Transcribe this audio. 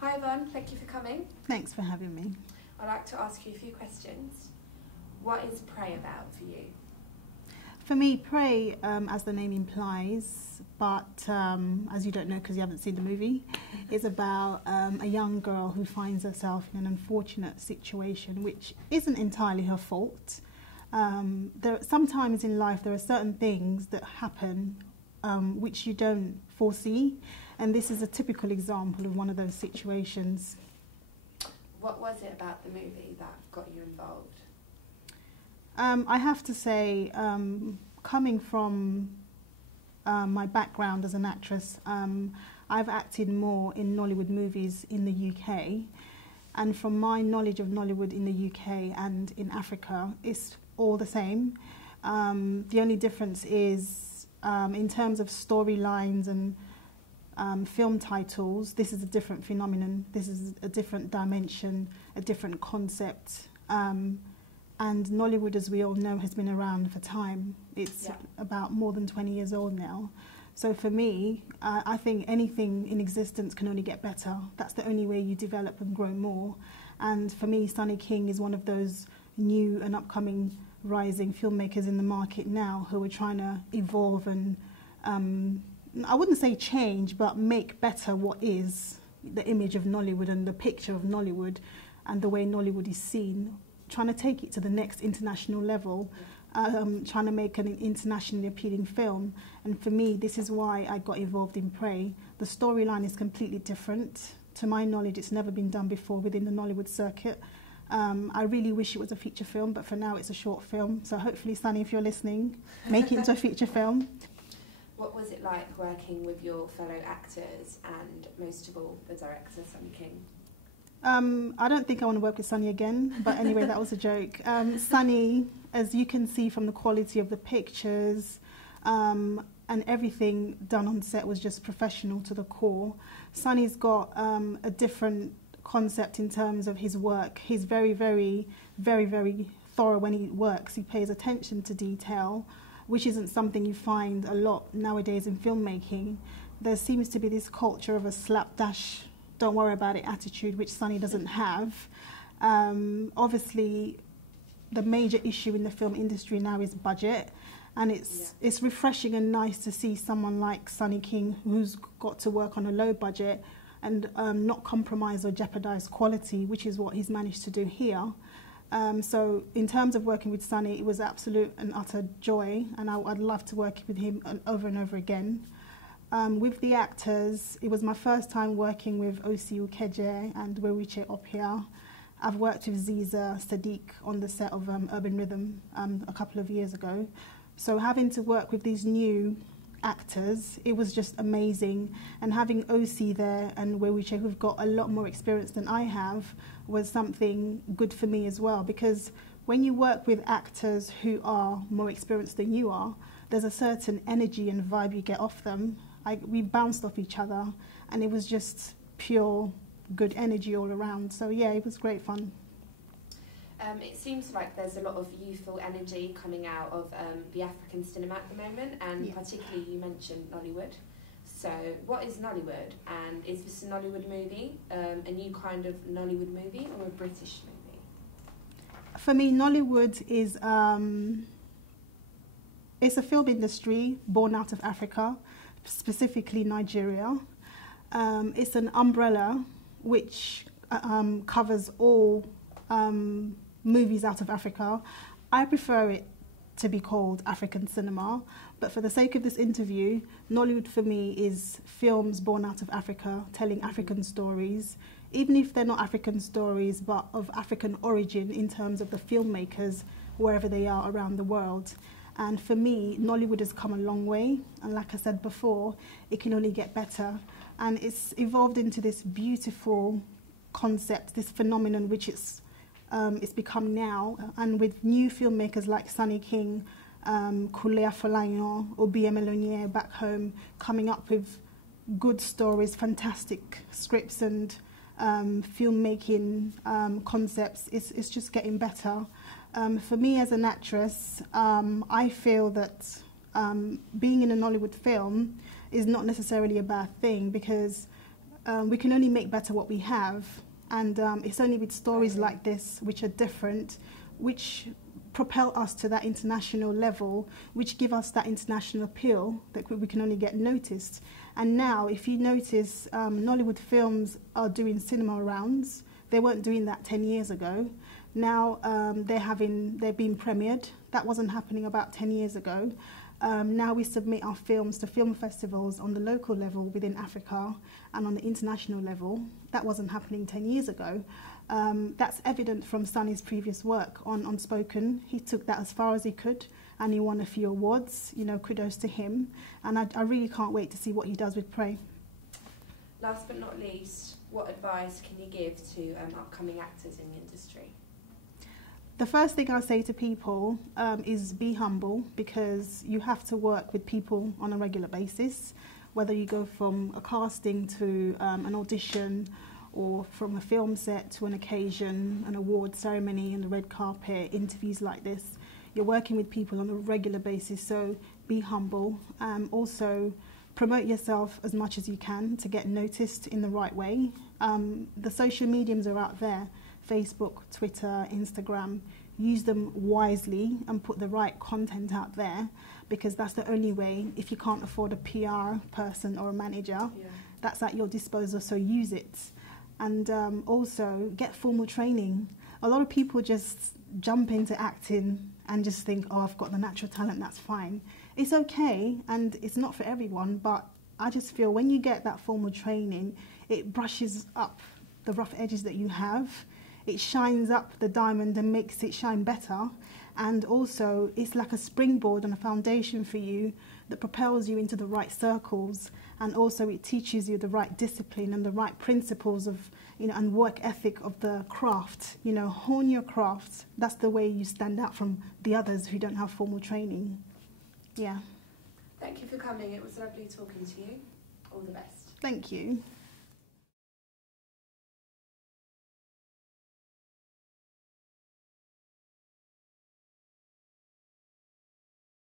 Hi Yvonne, thank you for coming. Thanks for having me. I'd like to ask you a few questions. What is Prey about for you? For me, Prey, as the name implies, but as you don't know because you haven't seen the movie, is about a young girl who finds herself in an unfortunate situation which isn't entirely her fault. Sometimes in life there are certain things that happen which you don't foresee, and this is a typical example of one of those situations. What was it about the movie that got you involved? I have to say, coming from my background as an actress, I've acted more in Nollywood movies in the UK, and from my knowledge of Nollywood in the UK and in Africa, it's all the same. The only difference is in terms of storylines and film titles, this is a different phenomenon, this is a different dimension, a different concept. And Nollywood, as we all know, has been around for time. It's about more than 20 years old now. So for me, I think anything in existence can only get better. That's the only way you develop and grow more. And for me, Sonny King is one of those new and upcoming rising filmmakers in the market now who are trying to evolve and, I wouldn't say change, but make better what is the image of Nollywood and the picture of Nollywood and the way Nollywood is seen. Trying to take it to the next international level, trying to make an internationally appealing film. And for me, this is why I got involved in Prey. The storyline is completely different. To my knowledge, it's never been done before within the Nollywood circuit. I really wish it was a feature film, but for now it's a short film. So hopefully, Sonny, if you're listening, make it into a feature film. What was it like working with your fellow actors and, most of all, the director, Sonny King? I don't think I want to work with Sonny again, but anyway, that was a joke. Sonny, as you can see from the quality of the pictures and everything done on set was just professional to the core. Sonny's got a different concept in terms of his work. He's very, very, very, very thorough when he works. He pays attention to detail, which isn't something you find a lot nowadays in filmmaking. There seems to be this culture of a slapdash, don't worry about it attitude, which Sonny doesn't have. Obviously, the major issue in the film industry now is budget, and it's refreshing and nice to see someone like Sonny King who's got to work on a low budget and not compromise or jeopardize quality, which is what he's managed to do here. So in terms of working with Sonny, it was absolute and utter joy, and I'd love to work with him over and over again. With the actors, it was my first time working with Ukeje and Weruche Opia. I've worked with Saadiq on the set of Urban Rhythm a couple of years ago. So having to work with these new actors, it was just amazing. And having OC there and Weruche, who've got a lot more experience than I have, was something good for me as well. Because when you work with actors who are more experienced than you are, there's a certain energy and vibe you get off them. We bounced off each other, and it was just pure good energy all around. So yeah, it was great fun. It seems like there's a lot of youthful energy coming out of the African cinema at the moment, and particularly you mentioned Nollywood. So what is Nollywood, and is this a Nollywood movie, a new kind of Nollywood movie, or a British movie? For me, Nollywood is it's a film industry born out of Africa, specifically Nigeria. It's an umbrella which covers all movies out of Africa. I prefer it to be called African cinema, but for the sake of this interview, Nollywood for me is films born out of Africa, telling African stories, even if they're not African stories, but of African origin in terms of the filmmakers, wherever they are around the world. And for me, Nollywood has come a long way, and like I said before, it can only get better. And it's evolved into this beautiful concept, this phenomenon which it's become now. And with new filmmakers like Sonny King, Kulea Folayan, Obia Melonier back home, coming up with good stories, fantastic scripts and filmmaking concepts, it's just getting better. For me as an actress, I feel that being in a Nollywood film is not necessarily a bad thing, because we can only make better what we have, and it's only with stories like this, which are different, which propel us to that international level, which give us that international appeal, that we can only get noticed. And now, if you notice, Nollywood films are doing cinema rounds. They weren't doing that 10 years ago. Now they're being premiered. That wasn't happening about 10 years ago. Now we submit our films to film festivals on the local level within Africa and on the international level. That wasn't happening 10 years ago. That's evident from Sunny's previous work on Unspoken. He took that as far as he could, and he won a few awards. You know, kudos to him. And I really can't wait to see what he does with Prey. Last but not least, what advice can you give to upcoming actors in the industry? The first thing I say to people is be humble, because you have to work with people on a regular basis, whether you go from a casting to an audition, or from a film set to an occasion, an award ceremony and the red carpet, interviews like this. You're working with people on a regular basis, so be humble. Also, promote yourself as much as you can to get noticed in the right way. The social mediums are out there, Facebook, Twitter, Instagram. Use them wisely and put the right content out there, because that's the only way. If you can't afford a PR person or a manager, that's at your disposal, so use it. And also get formal training. A lot of people just jump into acting and just think, oh, I've got the natural talent, that's fine. It's okay, and it's not for everyone, but I just feel when you get that formal training, it brushes up the rough edges that you have. It shines up the diamond and makes it shine better. And also, it's like a springboard and a foundation for you that propels you into the right circles. And also, it teaches you the right discipline and the right principles of, you know, and work ethic of the craft. You know, hone your craft. That's the way you stand out from the others who don't have formal training. Yeah. Thank you for coming. It was lovely talking to you. All the best. Thank you.